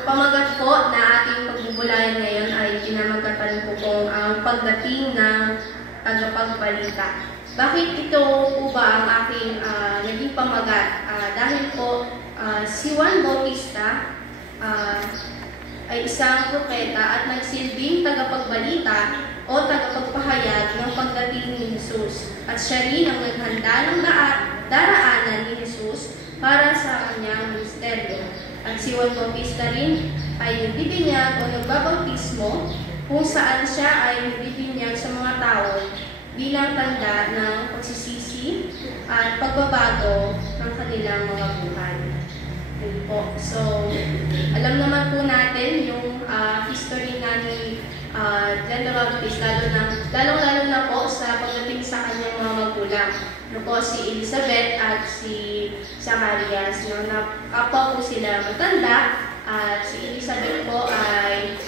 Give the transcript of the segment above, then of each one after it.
Ang pamagat po na ating pagbubulayan ngayon ay pinamagatan po kung ang pagdating ng tagapagbalita. Bakit ito po ba ang aking naging pamagat? Dahil po si Juan Bautista ay isang propeta at nagsilbing tagapagbalita o tagapagpahayag ng pagdating ni Jesus. At siya rin ang naghanda ng daraanan ni Jesus para sa kanyang ministeryo. At si Juan Bautista rin ay nagbibinyag o nagbabautismo kung saan siya ay nagbibinyag sa mga tao bilang tanda ng pagsisisi at pagbabago ng kanilang mga buhay. Yun po. So, alam naman po natin yung history nga ni John the Baptist, lalong-lalo na po sa pagdating sa kanyang mga magulang. Ano po, si Elizabeth at si Zacarias, no, kapwa po sila matanda, at si Elizabeth po ay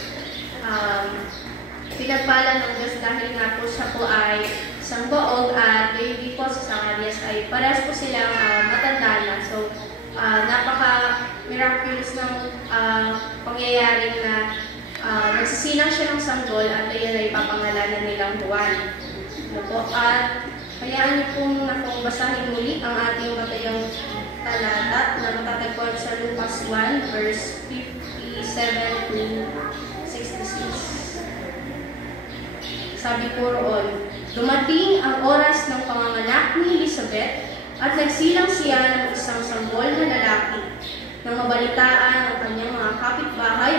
pinagpala ng Diyos dahil nga po siya po ay isang baog, at baby po si Zacarias ay parehas po silang matanda na. So, napaka-miraculous ng pangyayaring na nagsisilang siya ng sanggol at ayan ay papangalanan nilang Juan. Ano po, at hayaan niyo pong basahin muli ang ating batayang talata na matatagpuan sa Lucas 1 verse 57 to 66. Sabi po roon, dumating ang oras ng panganganak ni Elizabeth at nagsilang siya ng isang sanggol na lalaki. Nang mabalitaan ang kanyang mga kapitbahay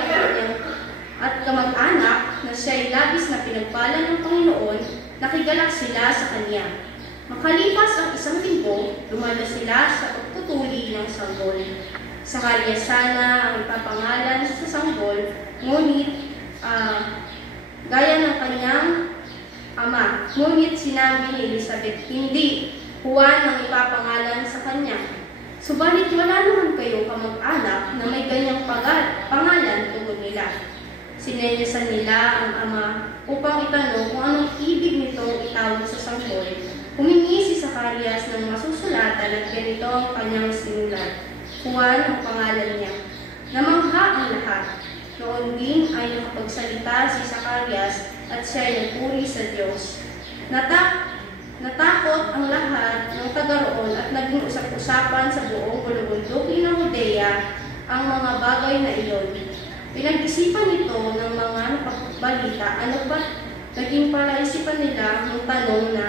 at kamag-anak na siya ay labis na pinagpala ng Panginoon, nakigalak sila sa kanya. Makalipas ang isang linggo, dumalo sila sa pagtutuli ng sanggol. Zacarias sana ang ipapangalan sa sanggol, ngunit gaya ng kanyang ama. Ngunit sinabi ni Elizabeth, hindi, Juan ang ipapangalan sa kanya. Subalit wala naman kayo kamag-anak na may ganyang pangalan tungkol nila. Sinenyasan nila ang ama upang itanong kung anong ibig nitong itawag sa sanggol. Humingi si Zacarias ng masusulatan at ganito ang kanyang sinulat. Juan ang pangalan niya. Namangha ang lahat. Noon din ay nakapagsalita si Zacarias at siya ay nagpuri sa Diyos. Natakot ang lahat ng taga-roon at naging usap-usapan sa buong bulubundukin ng Judea ang mga bagay na iyon. Pinag-isipan nito ng mga nakapagbalita, ano ba naging paraisipan nila ng tanong na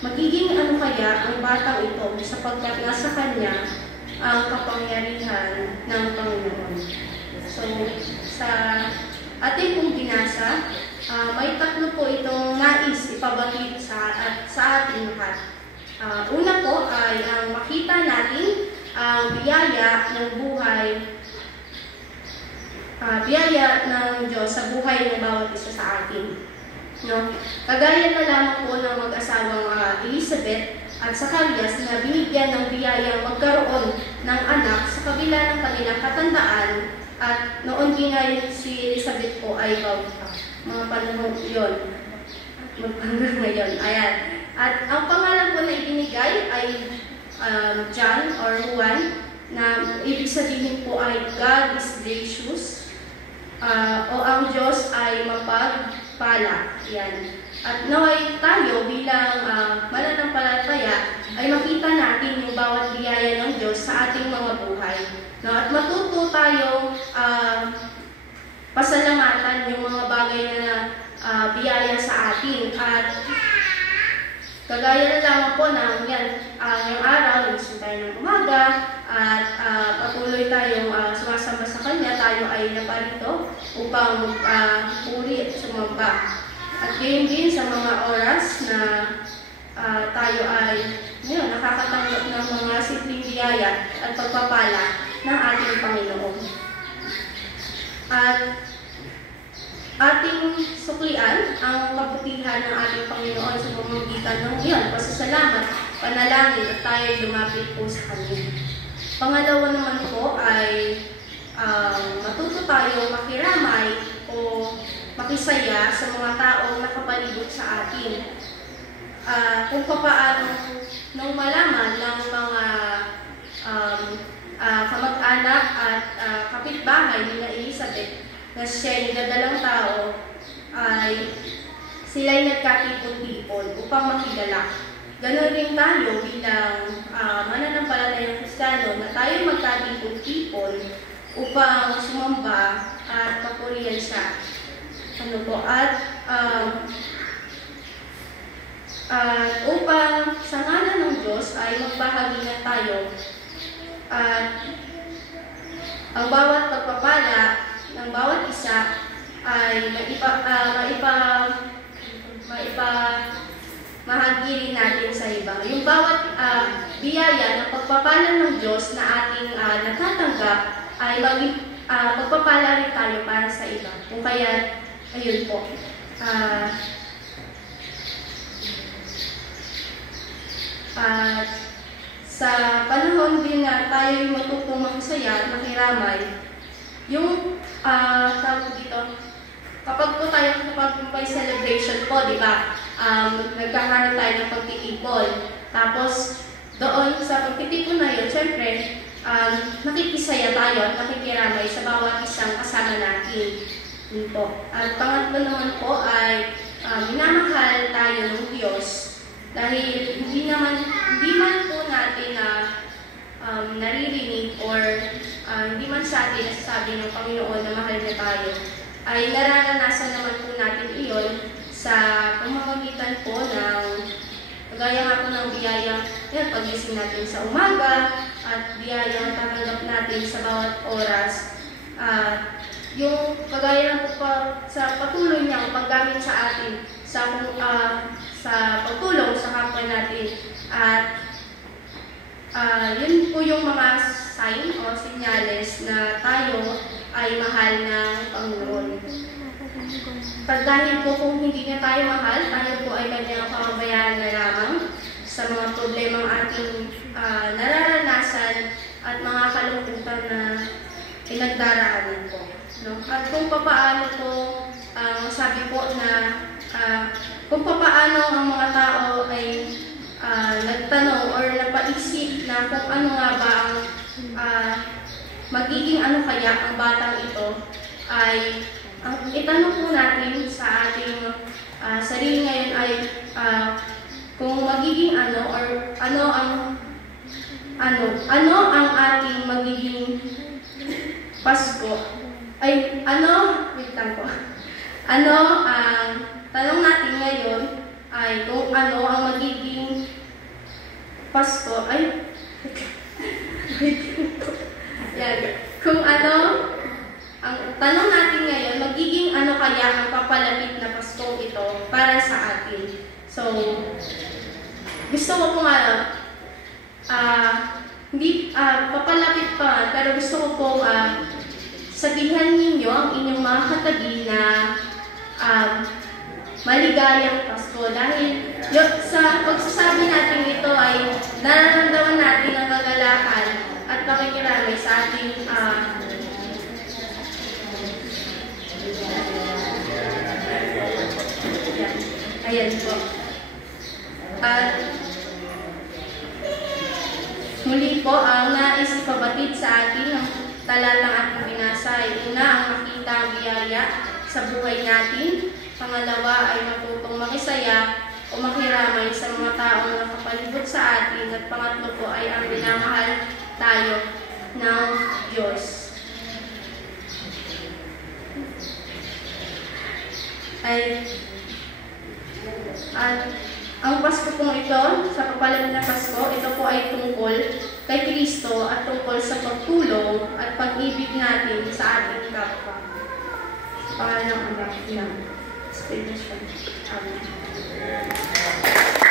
magiging ano kaya ang batang ito sapagkat nasa kanya ang kapangyarihan ng Panginoon. So, sa ating pong binasa, may tatlo po itong nais ipabatid sa ating lahat. Una po ay ang makita natin ang biyaya ng buhay, biyaya ng Diyos sa buhay ng bawat isa sa atin. No? Kagaya na lamang po ng mag-asawang Elizabeth at Zacarias na binigyan ng biyayang magkaroon ng anak sa kabila ng kanilang katandaan, at noon din ay si Elizabeth po ay mga panahon yun. Hanggang ngayon. Ayan. At ang pangalan po na ibinigay ay John or Juan, na ibig sabihin po ay God is gracious, o ang Diyos ay mapagpala. Yan. At naway tayo bilang mananampalataya ay makita natin yung bawat biyaya ng Diyos sa ating mga buhay. No? At matuto tayong pasalamatan yung mga bagay na biyaya sa atin. At kagaya na lamang po na ngayong araw, nagising tayo ng umaga, at patuloy tayong sumasamba sa Kanya, tayo ay naparito upang puri at sumamba. At gayon din sa mga oras na tayo ay nakakatanggap ng mga simpleng biyaya at pagpapala ng ating Panginoon. At ating suklian ang kabutihan ng ating Panginoon sa pamamagitan ng pasasalamat, panalangin, at tayo lumapit po sa Kanya. Pangalawa naman po ay matuto tayo makiramay o makisaya sa mga taong nakapalibot sa atin. Kung paano nang malaman ng mga kamag-anak at kapitbahay ni Elizabeth na siya nagdadalang tao ay sila'y nagkatipon-tipon upang makilala. Ganon rin tayo bilang mananampalatayang Kristiyano na tayo magkatipon-tipon upang sumamba at papurihan siya. Upang sa ngalan ng Diyos ay magbahagi na tayo at ang bawat pagpapala ng bawat isa ay mahagirin natin sa iba. Yung bawat biyaya ng pagpapala ng Diyos na ating natatanggap ay magpapala rin tayo para sa iba. Kung kaya, ayun po. Sa panahon din na tayo yung matutong makisaya at makiramay, yung tawag dito, kapag po tayo may celebration po, di ba? Nagkakaroon tayo ng pagtitipon. Tapos, doon sa pagtitipon na yun, syempre, nakikisaya tayo at nakikiramay sa bawat isang kasama natin. Yun po. At pangatlo naman po ay minamahal tayo ng Diyos. Dahil hindi man po natin na naririnig or hindi man sa atin nasasabi ng Panginoon na mahal niya tayo, ay nararanasan naman po natin iyon sa pamamagitan po ng kagaya nga po ng biyaya pag-gising natin sa umaga at biyaya tatanggap natin sa bawat oras. Yung kagaya po sa patuloy niyang paggamit sa atin sa pagtulong sa kapwa natin. At yun po yung mga sign o senyales na tayo ay mahal ng Panginoon. Dahil po kung hindi niya tayo mahal, tayo po ay kanyang pamabayaan na lamang sa mga problemang ating nararanasan at mga kalungkutan na pinagdaraanan po. No? At kung papaano po, sabi po na kung papaano ang mga tao ay nagtanong or napaisip na kung ano nga ba ang magiging ano kaya ang batang ito, ay itanong po natin sa ating sarili ngayon ay kung magiging ano or ano ang ating magiging Pasko. Ay, wait lang po. Tanong natin ngayon ay kung ano ang magiging Pasko. Ay, yan. Kung ano, ang tanong natin ngayon, magiging ano kaya ang papalapit na Pasko ito para sa atin. So, gusto ko po hindi papalapit pa, pero gusto ko po sabihan ninyo ang inyong mga katabi na maligayang Pasko. Dahil sa pagsasabi natin ito ay nararamdaman natin ang kagalakan at pakikiramay sa ating ayan po. At muli po, ang nais ipabatid sa atin ng talatang ating binasa ay una, ang makita ang biyaya sa buhay natin. Pangalawa ay matutong makisaya o makiramay sa mga taong nakapalibot sa atin. At pangatlo po ay ang minamahal tayo ng Diyos. At ang Pasko pong ito, sa papalapit na Pasko, ito po ay tungkol kay Kristo at tungkol sa pagtulong at pag-ibig natin sa ating kapwa. Pangalan ng Anak ng Espiritu Santo. Amen.